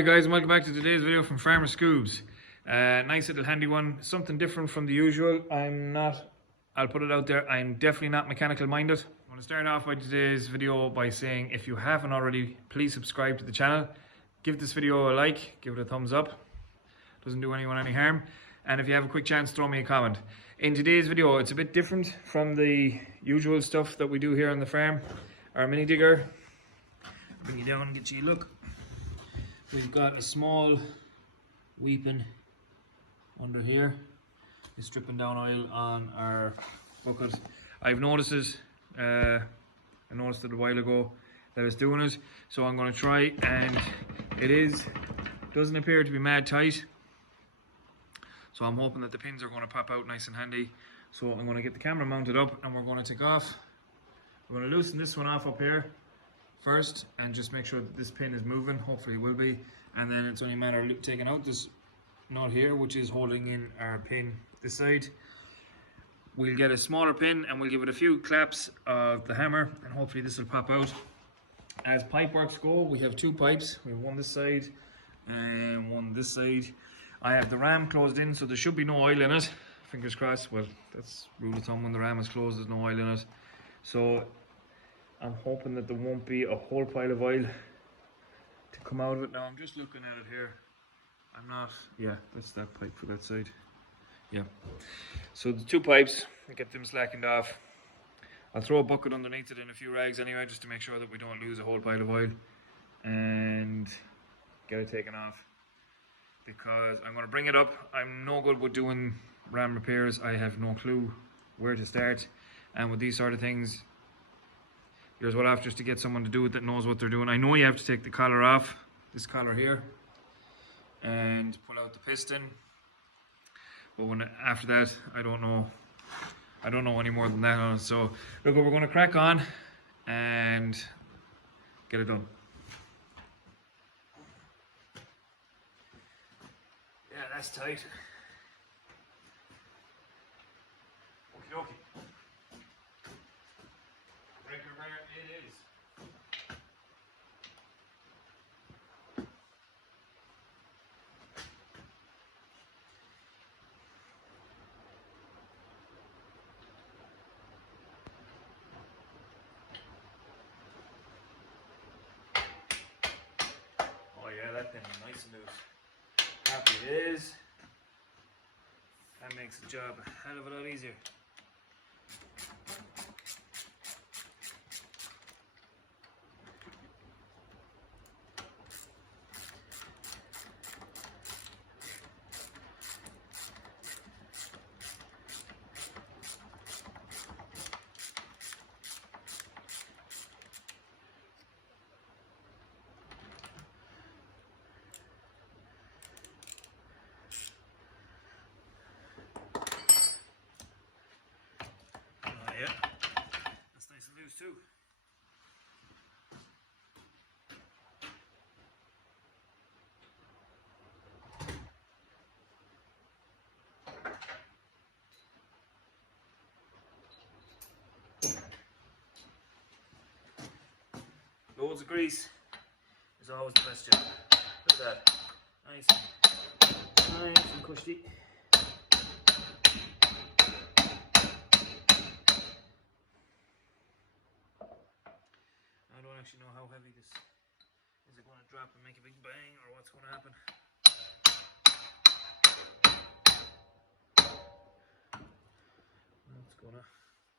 Alright guys, and welcome back to today's video from Farmer Scoobs. Nice little handy one, something different from the usual. I'll put it out there, I'm definitely not mechanical minded. I want to start off by today's video by saying if you haven't already, please subscribe to the channel. Give this video a like, give it a thumbs up. Doesn't do anyone any harm. And if you have a quick chance, throw me a comment. In today's video, it's a bit different from the usual stuff that we do here on the farm. Our mini digger, bring you down and get you a look. We've got a small weeping under here. It's dripping down oil on our bucket. I've noticed it. I noticed it a while ago that it's doing it. So I'm going to try, and doesn't appear to be mad tight. So I'm hoping that the pins are going to pop out nice and handy. So I'm going to get the camera mounted up and we're going to take off. We're going to loosen this one off up here first and just make sure that this pin is moving. Hopefully it will be, and then it's only a matter of taking out this nut here, which is holding in our pin this side. We'll get a smaller pin and we'll give it a few claps of the hammer, and hopefully this will pop out. As pipe works go, we have two pipes. We have one this side and one this side. I have the ram closed in, so there should be no oil in it. Fingers crossed. Well, that's rule of thumb: when the ram is closed, there's no oil in it. So I'm hoping that there won't be a whole pile of oil to come out of it. Now I'm just looking at it here. Yeah, that's that pipe for that side. Yeah. So the two pipes, I get them slackened off. I'll throw a bucket underneath it and a few rags anyway, just to make sure that we don't lose a whole pile of oil, and get it taken off. Because I'm going to bring it up. I'm no good with doing ram repairs. I have no clue where to start. And with these sort of things, here's what I have, just to get someone to do it that knows what they're doing. I know you have to take the collar off, this collar here, and pull out the piston. But after that, I don't know any more than that on it. So look, we're going to crack on and get it done. Yeah, that's tight. Okie dokie. Breaker bar it is. Oh yeah, that thing is nice and loose. Happy it is. That makes the job a hell of a lot easier. Yeah, that's nice and loose too. Loads of grease is always the best job. Look at that. Nice and cushy. I don't actually know how heavy this is. It going to drop and make a big bang, or what's going to happen? It's going to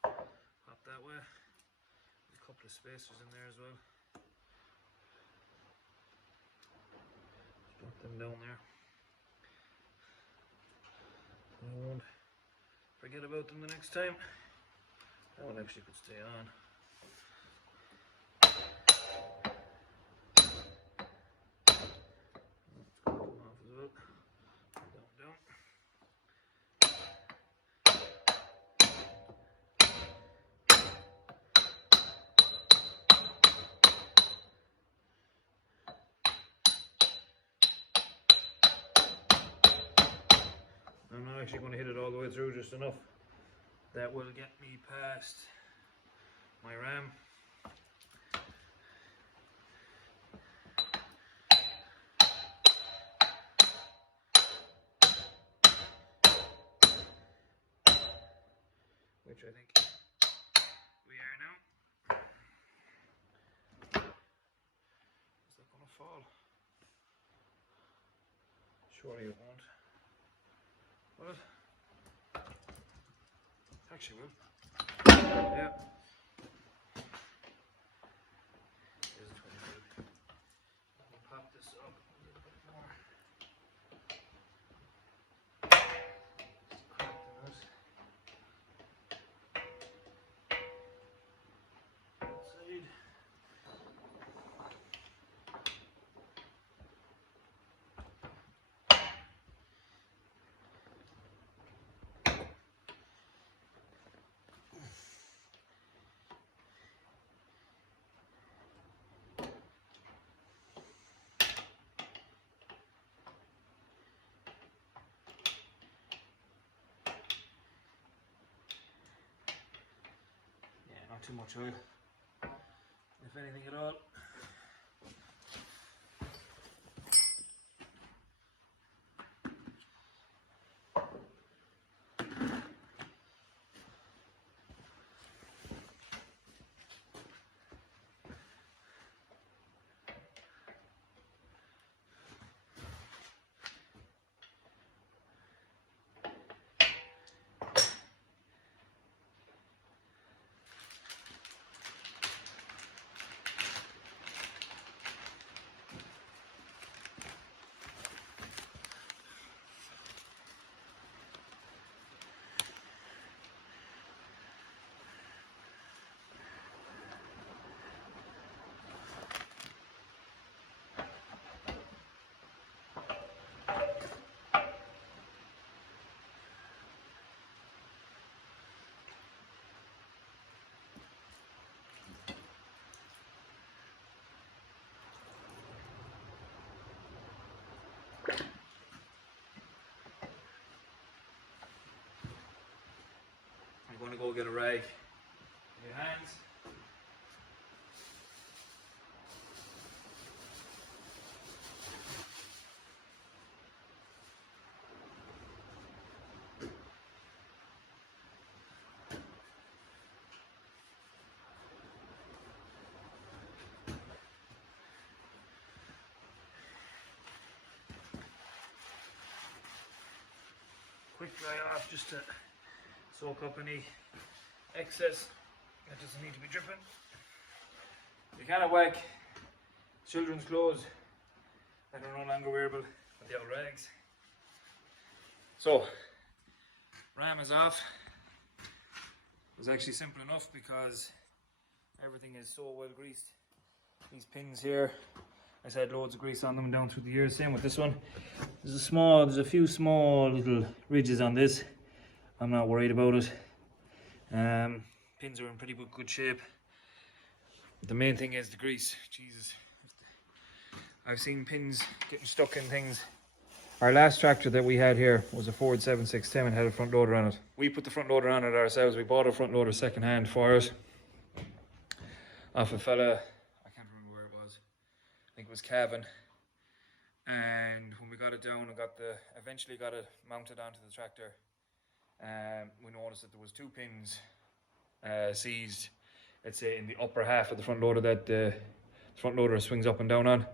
pop that way. There's a couple of spacers in there as well. Just drop them down there. I won't forget about them the next time. That one actually could stay on. I'm not actually going to hit it all the way through, just enough that will get me past my ram. which I think we are now. Is that going to fall? Surely it won't. Will it? It actually will. Yeah. There's a 25. I'll pop this up a little bit more. Just crack the nut. Outside. Not too much oil, if anything at all. I'm going to go get a rag in your hands. Quick dry off just to soak up any excess that doesn't need to be dripping. You cannot whack children's clothes that are no longer wearable with the old rags. So, ram is off. It was actually simple enough because everything is so well greased. These pins here, I've had loads of grease on them down through the years. Same with this one. There's a few small little ridges on this. I'm not worried about it. Pins are in pretty good shape. The main thing is the grease. Jesus, I've seen pins getting stuck in things. Our last tractor that we had here was a Ford 7610 and had a front loader on it. We put the front loader on it ourselves. We bought a front loader second hand for it off a fella, I can't remember where it was. I think it was Cavan. And when we got it down and eventually got it mounted onto the tractor, we noticed that there was two pins seized, let's say in the upper half of the front loader that the front loader swings up and down on,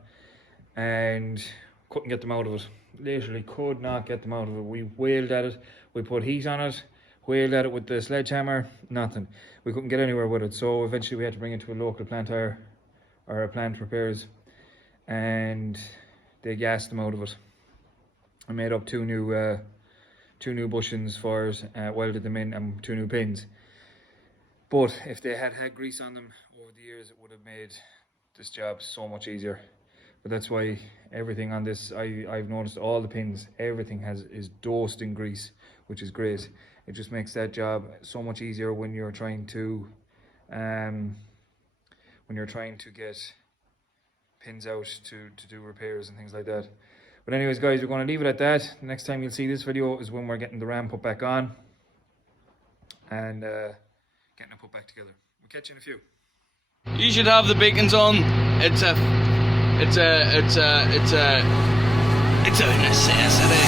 and couldn't get them out of it. Literally could not get them out of it. We wailed at it, we put heat on it, wailed at it with the sledgehammer, nothing. We couldn't get anywhere with it, so eventually we had to bring it to a local plant hire, or a plant repairs, and they gassed them out of it. I made up two new bushings for it, welded them in, and two new pins. But if they had grease on them over the years, it would have made this job so much easier. But that's why everything on this, I've noticed all the pins, everything is doused in grease, which is great. It just makes that job so much easier when you're trying to get pins out to do repairs and things like that. But anyways guys, we're going to leave it at that. Next time you'll see this video is when we're getting the ram put back on and getting it put back together. We'll catch you in a few. You should have the beacons on. It's a necessity.